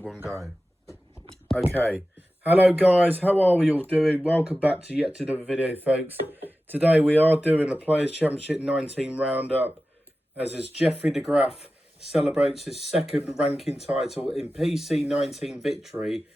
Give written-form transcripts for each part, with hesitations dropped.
One go. Okay, hello guys, how are we all doing? Welcome back to yet another video, folks. Today we are doing the Players Championship 19 roundup as Jeffrey De Graaf celebrates his second ranking title in PC 19 victory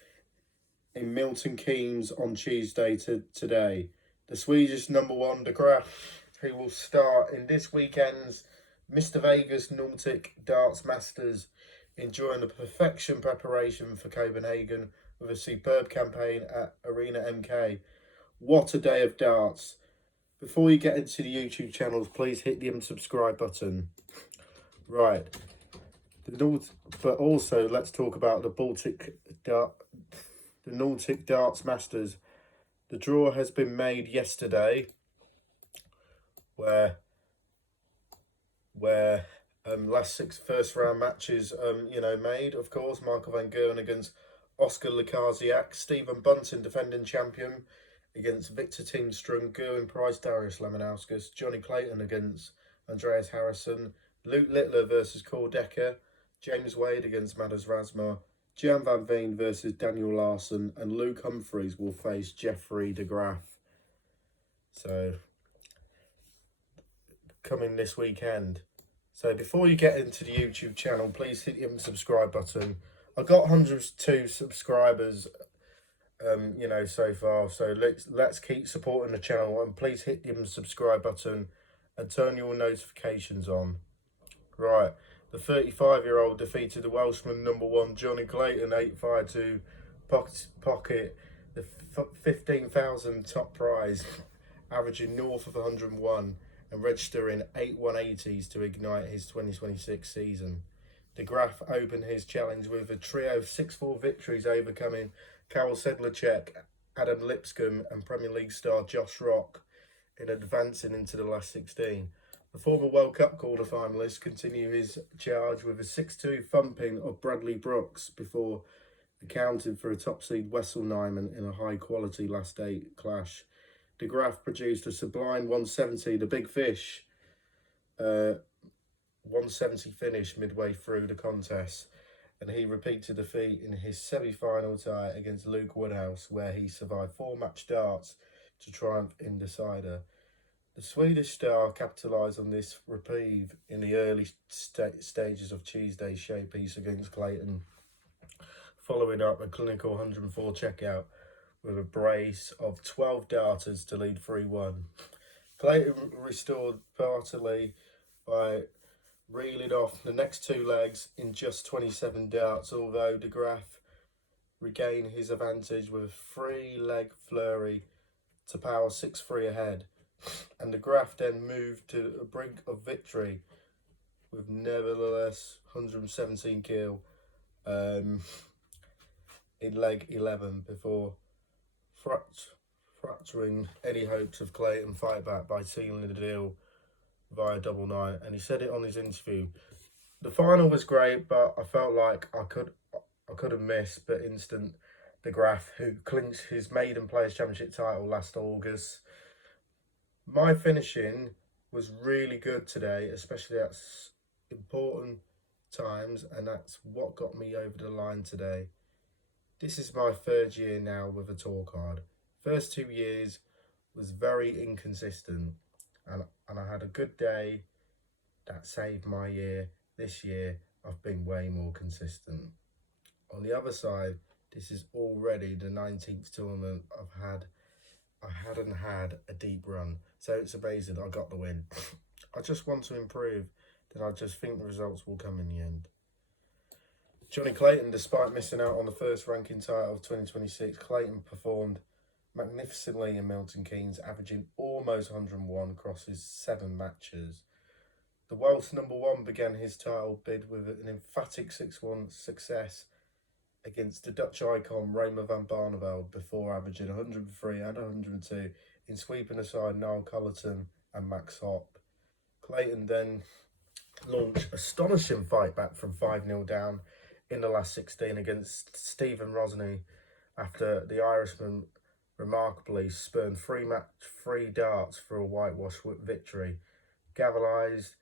in Milton Keynes on Tuesday today. The Swedish number one De Graaf, who will start in this weekend's Mr. Vegas Nordic Darts Masters, enjoying the perfection preparation for Copenhagen with a superb campaign at Arena MK. What a day of darts. Before you get into the YouTube channels, please hit the unsubscribe button. Right. But also, let's talk about the Nordic Darts Masters. The draw has been made yesterday where last six first round matches made, of course. Michael van Gerwen against Oscar Lukasiak, Stephen Bunting, defending champion, against Victor Teenstrom, Gerwin Price, Darius Lemanauskas, Johnny Clayton against Andreas Harrison, Luke Littler versus Core Decker, James Wade against Madas Rasma, Jan van Veen versus Daniel Larson, and Luke Humphreys will face Jeffrey De Graaf. So, coming this weekend. So before you get into the YouTube channel, please hit the subscribe button. I got 102 subscribers, so far. So let's keep supporting the channel, and please hit the subscribe button and turn your notifications on. Right, the 35-year-old defeated the Welshman number one Johnny Clayton 8-5 to pocket the 15,000 top prize, averaging north of 101. And registering 8 180s to ignite his 2026 season. De Graaf opened his challenge with a trio of 6-4 victories, overcoming Karel Sedlacek, Adam Lipscomb and Premier League star Josh Rock in advancing into the last 16. The former World Cup quarter-finalist continued his charge with a 6-2 thumping of Bradley Brooks before accounting for a top-seed Wessel Nyman in a high-quality last-day clash. De Graaf produced a sublime 170, the big fish, 170 finish midway through the contest, and he repeated defeat in his semi-final tie against Luke Woodhouse, where he survived 4 match darts to triumph in decider. The Swedish star capitalised on this reprieve in the early stages of Tuesday's showpiece against Clayton, following up a clinical 104 checkout with a brace of 12 darters to lead 3-1. Clayton restored partly by reeling off the next 2 legs in just 27 darts, although De Graaf regained his advantage with a 3-leg flurry to power 6-3 ahead, and De Graaf then moved to the brink of victory with nevertheless 117 kill in leg 11 before fracturing any hopes of Clayton fight back by sealing the deal via double 9. And he said it on his interview. The final was great, but I felt like I could have missed, but instant De Graaf, who clinched his maiden Players Championship title last August. My finishing was really good today, especially at important times, and that's what got me over the line today. This is my 3rd year now with a tour card. First 2 years was very inconsistent, and I had a good day that saved my year. This year I've been way more consistent. On the other side, this is already the 19th tournament I hadn't had a deep run, so it's amazing I got the win. I just want to improve, then I just think the results will come in the end. Johnny Clayton, despite missing out on the first ranking title of 2026, Clayton performed magnificently in Milton Keynes, averaging almost 101 across his 7 matches. The Welsh number one began his title bid with an emphatic 6-1 success against the Dutch icon Raymer van Barneveld before averaging 103 and 102 in sweeping aside Niall Cullerton and Max Hopp. Clayton then launched astonishing fight back from 5-0 down in the last 16 against Stephen Rosny after the Irishman remarkably spurned 3 darts for a whitewash victory, galvanised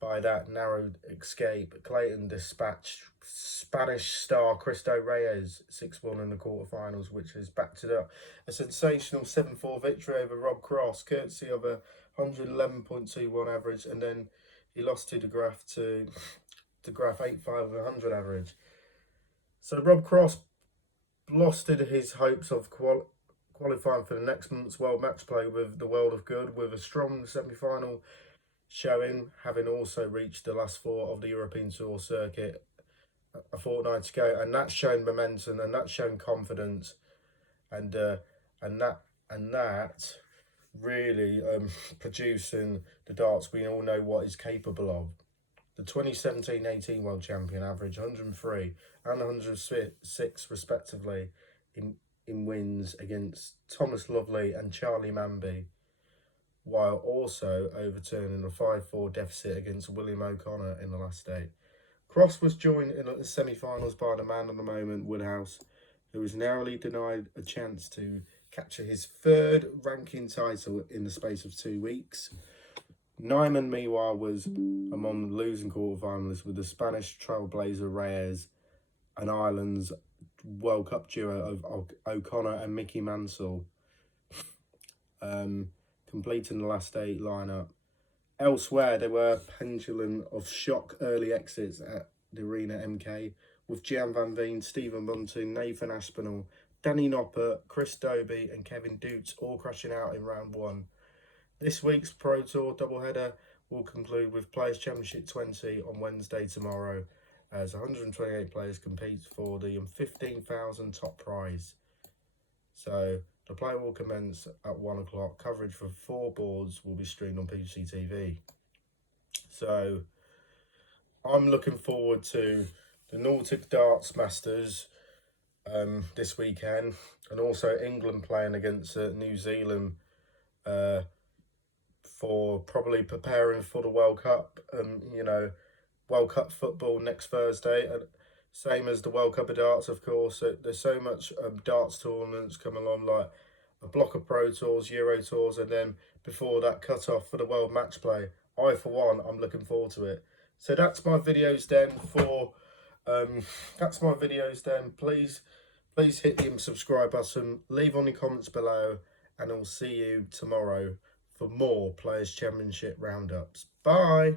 by that narrow escape, Clayton dispatched Spanish star Cristo Reyes 6-1 in the quarterfinals, which has backed it up. A sensational 7-4 victory over Rob Cross, courtesy of a 111.21 average, and then he lost to De Graaf 8-5 with 100 average. So Rob Cross blasted his hopes of qualifying for the next month's World Matchplay with the World of Good, with a strong semi-final showing, having also reached the last four of the European Tour circuit a fortnight ago, and that's shown momentum, and that's shown confidence, and that really producing the darts we all know what he's capable of. The 2017-18 world champion averaged 103 and 106 respectively in wins against Thomas Lovely and Charlie Manby, while also overturning a 5-4 deficit against William O'Connor in the last day. Cross was joined in the semi-finals by the man of the moment, Woodhouse, who was narrowly denied a chance to capture his third ranking title in the space of 2 weeks. Nyman, meanwhile, was among the losing quarterfinalists with the Spanish trailblazer Reyes and Ireland's World Cup duo of O'Connor and Mickey Mansell, completing the last 8 lineup. Elsewhere, there were a pendulum of shock early exits at the Arena MK, with Gian Van Veen, Stephen Bunting, Nathan Aspinall, Danny Noppert, Chris Dobie and Kevin Dukes all crashing out in round 1. This week's Pro Tour doubleheader will conclude with Players Championship 20 on Wednesday tomorrow, as 128 players compete for the 15,000 top prize. So the play will commence at 1 o'clock. Coverage for 4 boards will be streamed on PGC TV. So I'm looking forward to the Nordic Darts Masters this weekend, and also England playing against New Zealand for probably preparing for the World Cup. World Cup football next Thursday, and same as the World Cup of Darts, of course. There's so much darts tournaments coming along, like a block of Pro Tours, Euro Tours, and then before that cut off for the World Matchplay. I, for one, I'm looking forward to it. So that's my videos then for Please hit the subscribe button, leave on the comments below, and I'll see you tomorrow for more Players Championship roundups. Bye.